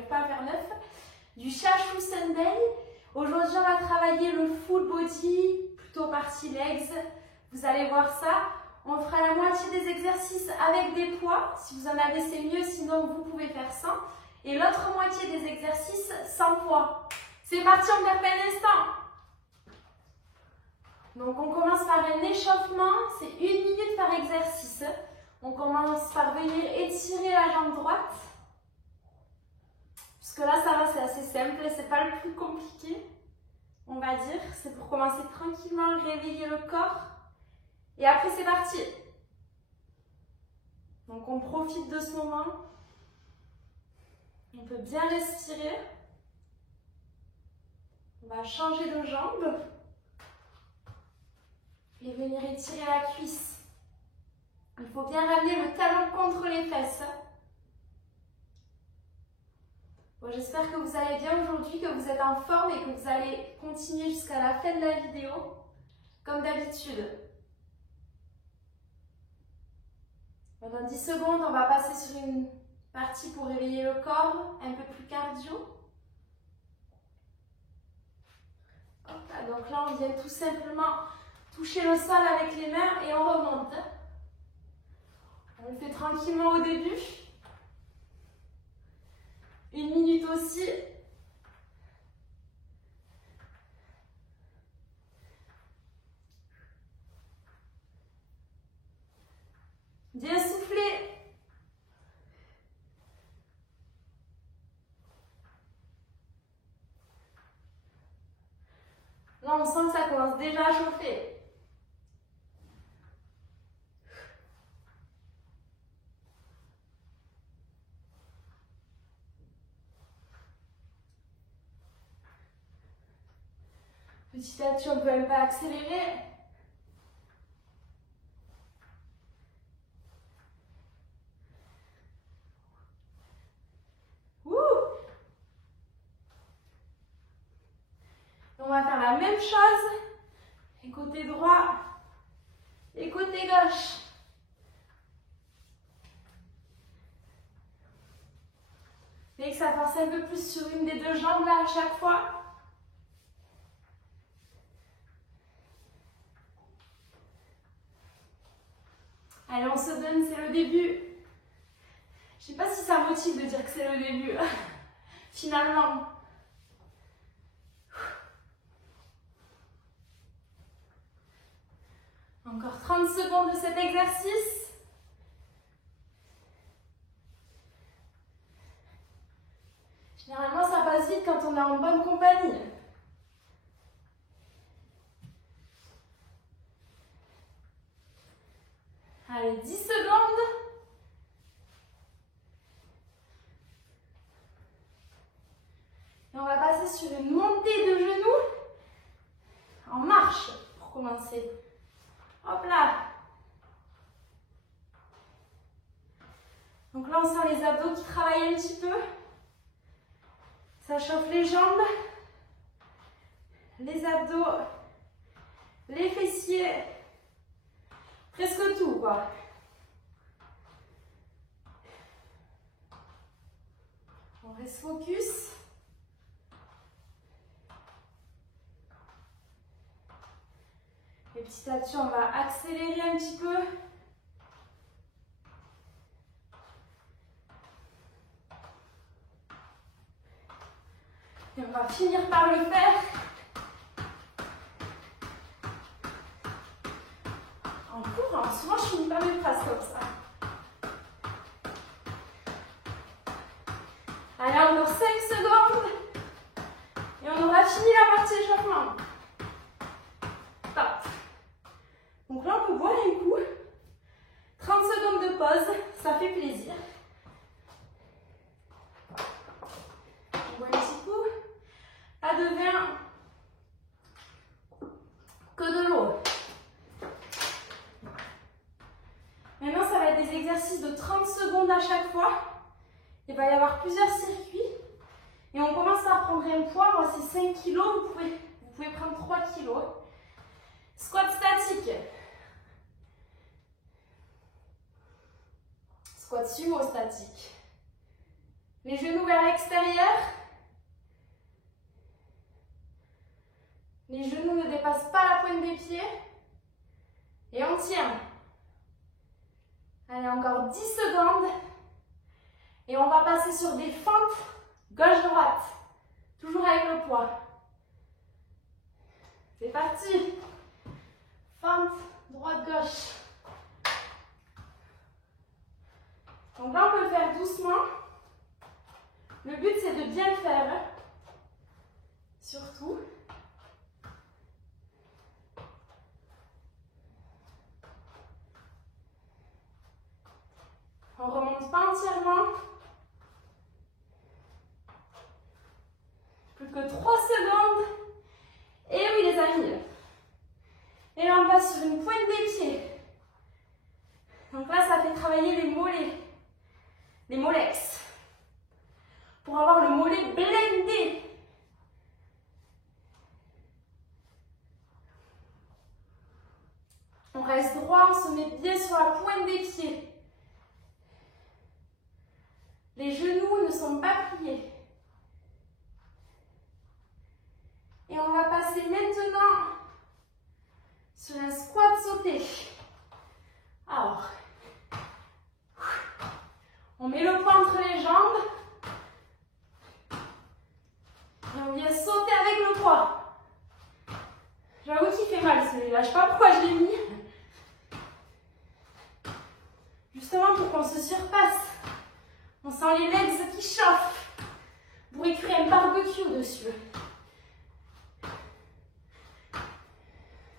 j'arrive pas à faire 9. Du Shashu-sendai. Aujourd'hui, on va travailler le full body, plutôt partie legs. Vous allez voir ça. On fera la moitié des exercices avec des poids. Si vous en avez, c'est mieux. Sinon, vous pouvez faire sans. Et l'autre moitié des exercices sans poids. C'est parti, on perd pas un instant. Donc, on commence par un échauffement. C'est 1 minute par exercice. On commence par venir étirer la jambe droite. Parce que là, ça va, c'est assez simple. C'est pas le plus compliqué, on va dire. C'est pour commencer tranquillement, réveiller le corps. Et après, c'est parti. Donc, on profite de ce moment. On peut bien respirer. On va changer de jambe. Et venir étirer la cuisse. Il faut bien ramener le talon contre les fesses. Bon, j'espère que vous allez bien aujourd'hui, que vous êtes en forme et que vous allez continuer jusqu'à la fin de la vidéo, comme d'habitude. Pendant 10 secondes, on va passer sur une partie pour réveiller le corps, un peu plus cardio. Hop là, donc là, on vient tout simplement toucher le sol avec les mains et on remonte. On le fait tranquillement au début. 1 minute aussi. Bien souffler. Là, on sent que ça commence déjà à chauffer. Petit à petit, on peut même pas accélérer. Ouh. On va faire la même chose. Et côté droit et côté gauche. Et que ça force un peu plus sur une des deux jambes là à chaque fois. Allez, on se donne, c'est le début. Je sais pas si ça motive de dire que c'est le début, finalement. Encore 30 secondes de cet exercice. Généralement, ça passe vite quand on est en bonne compagnie. Allez, 10 secondes. Et on va passer sur une montée de genoux en marche pour commencer. Hop là. Donc là, on sent les abdos qui travaillent un petit peu. Ça chauffe les jambes, les abdos, les fessiers. Presque tout, quoi. On reste focus. Et petit à petit, on va accélérer un petit peu. Et on va finir par le faire. En courant, souvent je finis pas mes phrases comme ça. Allez, encore 5 secondes. Et on aura fini la partie échauffement. Top. Donc là, on peut boire un coup. 30 secondes de pause, ça fait plaisir. On boit un petit coup. Pas de vin, que de l'eau. Maintenant, ça va être des exercices de 30 secondes à chaque fois. Il va y avoir plusieurs circuits. Et on commence par prendre un poids. Moi, c'est 5 kg. Vous pouvez prendre 3 kg. Squat statique. Squat sumo statique. Les genoux vers l'extérieur. Les genoux ne dépassent pas la pointe des pieds. Et on tient. Allez, encore 10 secondes. Et on va passer sur des fentes gauche-droite. Toujours avec le poids. C'est parti. Fente, droite-gauche. Donc là, on peut le faire doucement. Le but, c'est de bien le faire. Surtout. On ne remonte pas entièrement. Plus que 3 secondes. Et oui, les amis. Et là, on passe sur une pointe des pieds. Donc là, ça fait travailler les mollets. Les molex. Pour avoir le mollet blindé. On reste droit, on se met bien sur la pointe des pieds. Les genoux ne sont pas pliés. Et on va passer maintenant sur un squat sauté. Alors, on met le poids entre les jambes. Et on vient sauter avec le poids. J'avoue qu'il fait mal celui-là, je ne sais pas pourquoi je l'ai mis. Justement pour qu'on se surpasse. On sent les legs qui chauffent. Vous pourrez créer un barbecue dessus.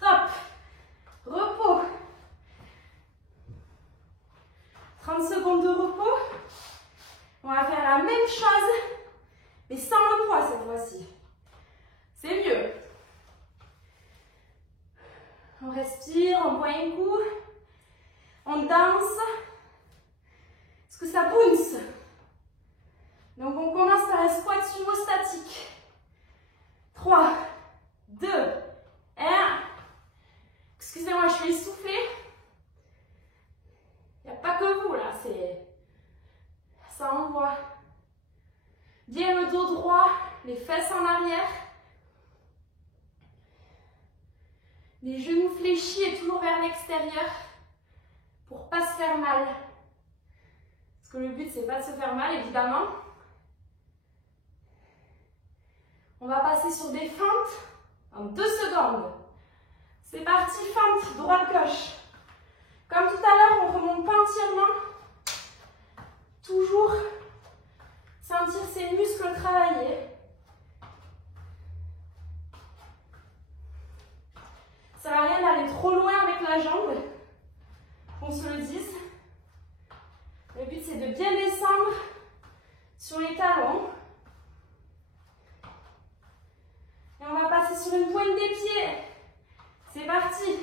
Top. Repos. 30 secondes de repos. On va faire la même chose, mais sans le poids cette fois-ci. C'est mieux. On respire, on boit un coup. On danse. Est-ce que ça bounce? Donc on commence par un squat sumo statique. 3, 2, 1. Excusez-moi, je suis essoufflée. Il n'y a pas que vous là, ça envoie. Bien le dos droit, les fesses en arrière. Les genoux fléchis et toujours vers l'extérieur pour ne pas se faire mal. Parce que le but, c'est pas de se faire mal, évidemment. On va passer sur des fentes en 2 secondes. C'est parti, fente, droite-gauche. Comme tout à l'heure, on ne remonte pas entièrement. Toujours sentir ses muscles travailler. Ça ne sert à rien d'aller trop loin avec la jambe, qu'on se le dise. Le but, c'est de bien descendre sur les talons. Et on va passer sur une pointe des pieds. C'est parti.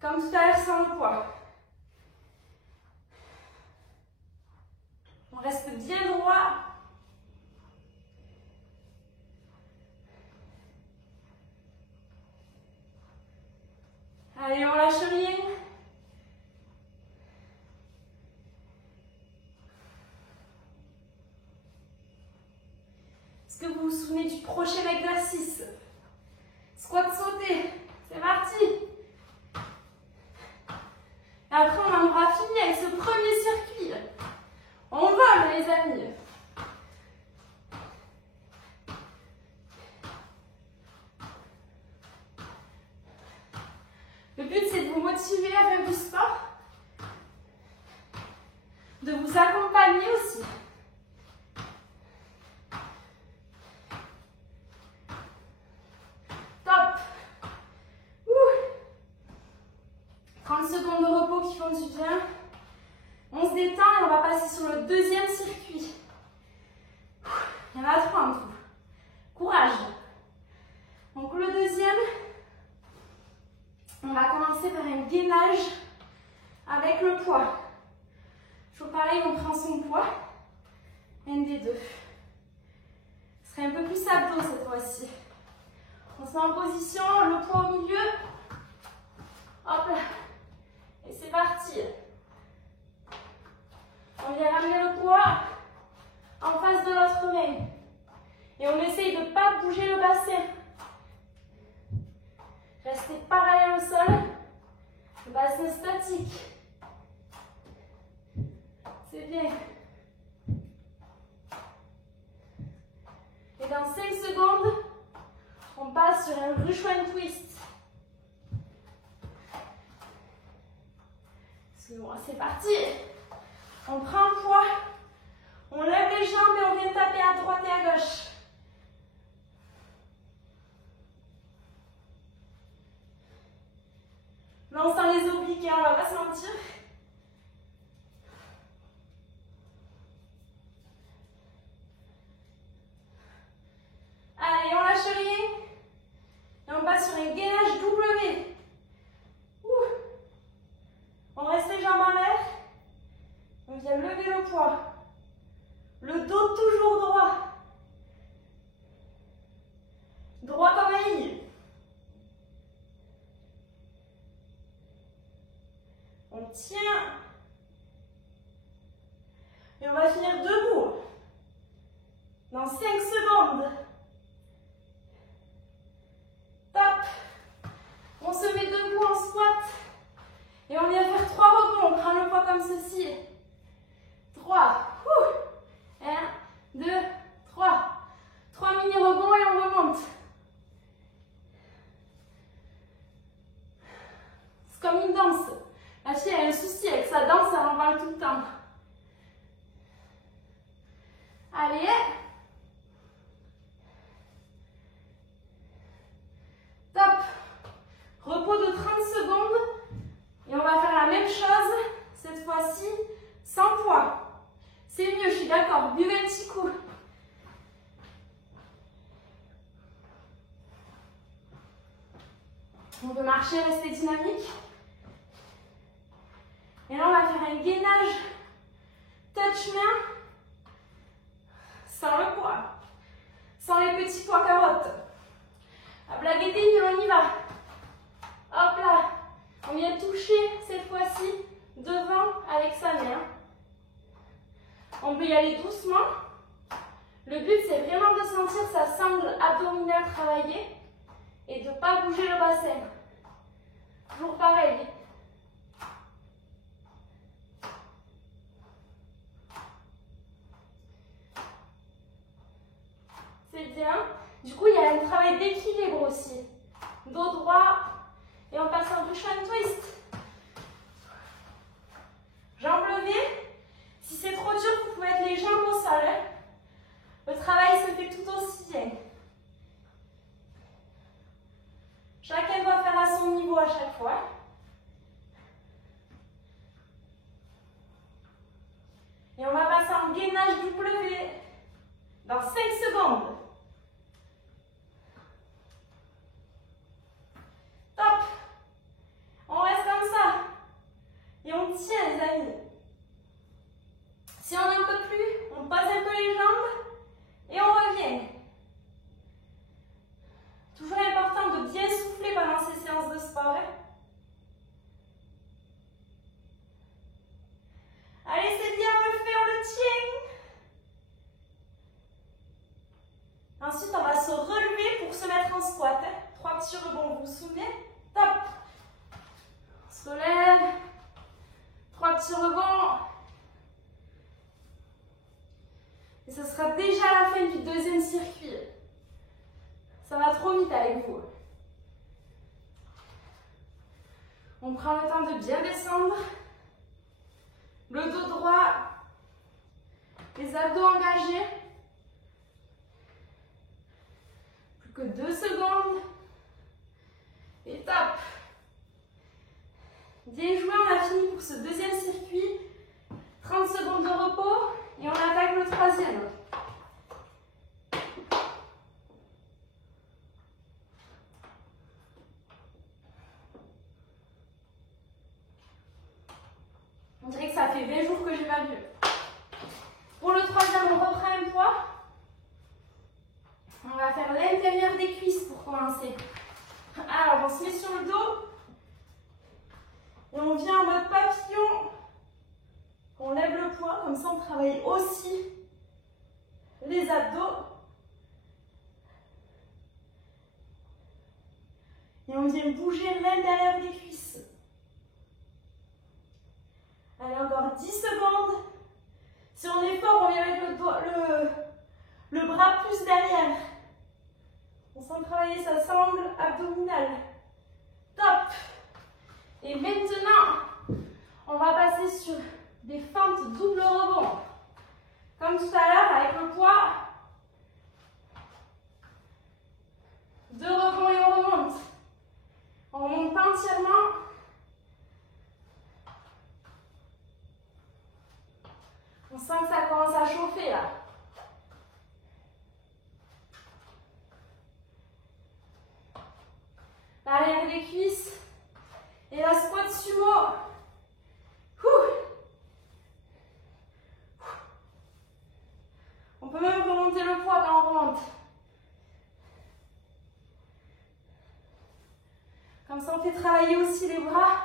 Comme tout à l'heure, sans le poids. On reste bien droit. Allez, on lâche rien. Est-ce que vous vous souvenez du prochain exercice? Squat sauté. C'est parti. Et après, on en aura fini avec ce premier circuit. On vole, les amis. Le but, c'est de vous motiver à faire du sport, de vous accompagner aussi. Top. 30 secondes de repos qui font du bien. On se détend et on va passer sur le deuxième circuit. Il y en a 3 en tout. Courage. Donc le deuxième, on va commencer par un gainage avec le poids. Toujours pareil, on prend son poids. Un des deux. Ce serait un peu plus abdos cette fois-ci. On se met en position, le poids au milieu. Hop là. Et c'est parti. On vient ramener le poids en face de l'autre main. Et on essaye de ne pas bouger le bassin. Restez parallèle au sol. Le bassin statique. C'est bien. Et dans 5 secondes, on passe sur un Ruchwen twist. C'est parti. On prend un poids. On lève les jambes et on vient taper à droite et à gauche. Lançant les obliques, on ne va pas se mentir. Allez, on lâche rien. Et on passe sur un gainage W. On reste les jambes en l'air. On vient lever le poids. Le dos toujours droit. Droit comme un ligne. On tient. Et on va finir debout. Dans 5 secondes. Top. On se met debout en squat. Et on vient faire 3 rebonds. On prend le poids comme ceci. 3. 1, 2, 3. 3 mini rebonds et on remonte. C'est comme une danse. La fille a un souci avec sa danse, elle en parle tout le temps. Allez. Top. Repos de 30 secondes. Et on va faire la même chose, cette fois-ci, sans poids. C'est mieux, je suis d'accord. Buvez un petit coup. On peut marcher, rester dynamique. Et là, on va faire un gainage touch-main sans le poids, sans les petits poids carottes. La blague est nulle, on y va. Hop là. On vient toucher cette fois-ci devant avec sa main. On peut y aller doucement. Le but, c'est vraiment de sentir sa sangle abdominale travailler et de ne pas bouger le bassin. Toujours pareil. C'est bien. Du coup, il y a un travail d'équilibre aussi. Dos droit et on passe en Ruchwen twist. Jambes levées. Si c'est trop dur, vous pouvez mettre les jambes au sol. Le travail se fait tout aussi bien. Chacun doit faire à son niveau à chaque fois. Et on va passer en gainage W dans 5 secondes. Top. On reste comme ça. Et on tient, les amis. Si on n'en peut plus, on passe un peu les jambes et on revient. Toujours important de bien souffler pendant ces séances de sport. Allez, c'est bien, on le fait, on le tient. Ensuite, on va se relever pour se mettre en squat. 3 petits rebonds, vous vous souvenez? Top. On se relève. 3 petits rebonds. Et ce sera déjà la fin du deuxième circuit. Ça va trop vite avec vous. On prend le temps de bien descendre. Le dos droit. Les abdos engagés. Plus que 2 secondes. Et top. Bien joué, on a fini pour ce deuxième circuit. 30 secondes de repos. Et on attaque le troisième. On dirait que ça fait 20 jours que j'ai pas vu. Pour le troisième, on reprend un poids. On va faire l'intérieur des cuisses pour commencer. Alors, on se met sur le dos. Et on vient en mode papillon. On lève le poids, comme ça on travaille aussi les abdos. Et on vient bouger l'intérieur des cuisses. Allez, encore 10 secondes. Si on est fort, on vient mettre le bras plus derrière. On sent travailler sa sangle abdominale. Top. Et maintenant, on va passer sur des feintes double rebond. Comme tout à l'heure, avec le poids. 2 rebonds et on remonte. On remonte pas entièrement. On sent que ça commence à chauffer là. L'arrière des cuisses. Et la squat sumo. On peut même remonter le poids quand on remonte. Comme ça, on fait travailler aussi les bras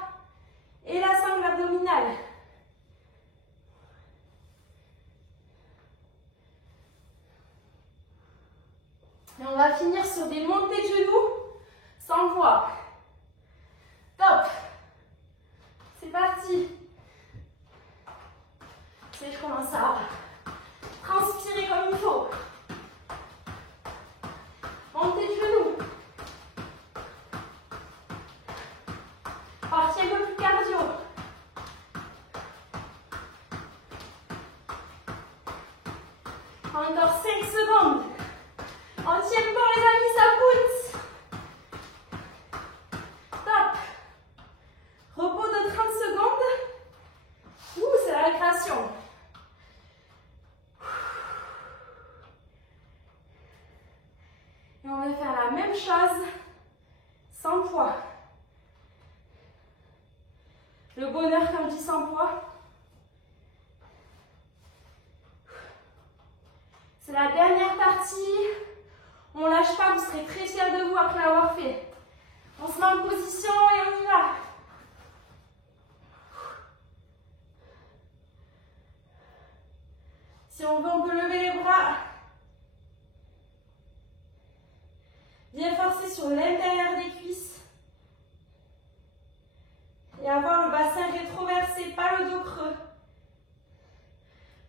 et la sangle abdominale. Et on va finir sur des montées de genoux sans poids. Top. C'est parti. Et je commence à transpirer comme il faut. Montée de genoux. Partie un peu plus cardio. Encore 5 secondes. On tient pas les amis, ça pousse. Top. Repos de 30 secondes. C'est la récréation. Et on va faire la même chose sans poids. Le bonheur quand je dis sans poids. C'est la dernière partie. On lâche pas, vous serez très fiers de vous après l'avoir fait. On se met en position et on y va. Si on veut, on peut lever les bras. Bien forcer sur l'intérieur des cuisses. Et avoir le bassin rétroversé, pas le dos creux.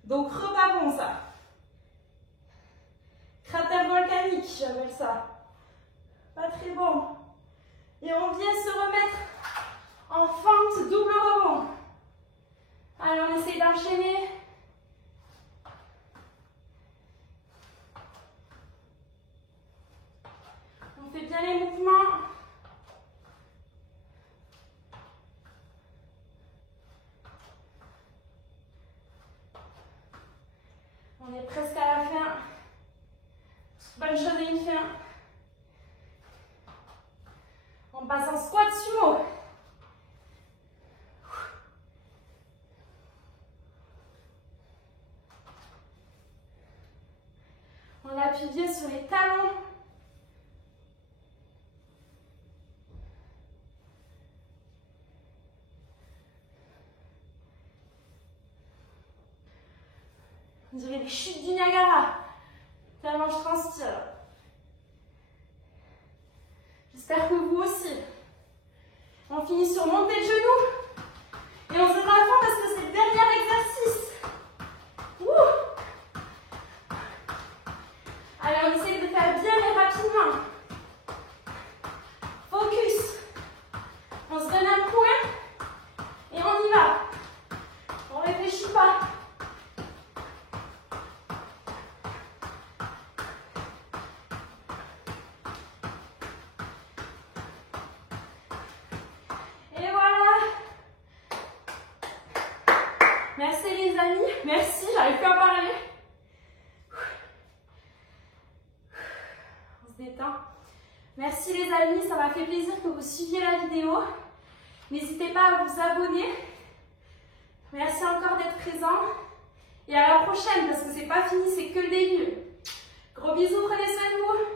Dos creux, pas bon ça. Cratère volcanique, j'appelle ça. Pas très bon. Et on vient se remettre en fente double rebond. Allez, on essaye d'enchaîner. On fait bien les mouvements. On est presque à la fin. Bonne chose et une fin. On passe en squat sumo. On appuie bien sur les talons. On dirait les chutes du Niagara. Tellement je transpire. J'espère que vous aussi. On finit sur montée de genoux. Et on se met à fond parce que c'est le dernier exercice. Allez, on essaye de faire bien et rapidement. Focus. On se donne un point. Et on y va. On ne réfléchit pas. Merci les amis, merci, j'arrive plus à parler. On se détend. Merci les amis, ça m'a fait plaisir que vous suiviez la vidéo. N'hésitez pas à vous abonner. Merci encore d'être présent. Et à la prochaine, parce que c'est pas fini, c'est que le début. Gros bisous, prenez soin de vous.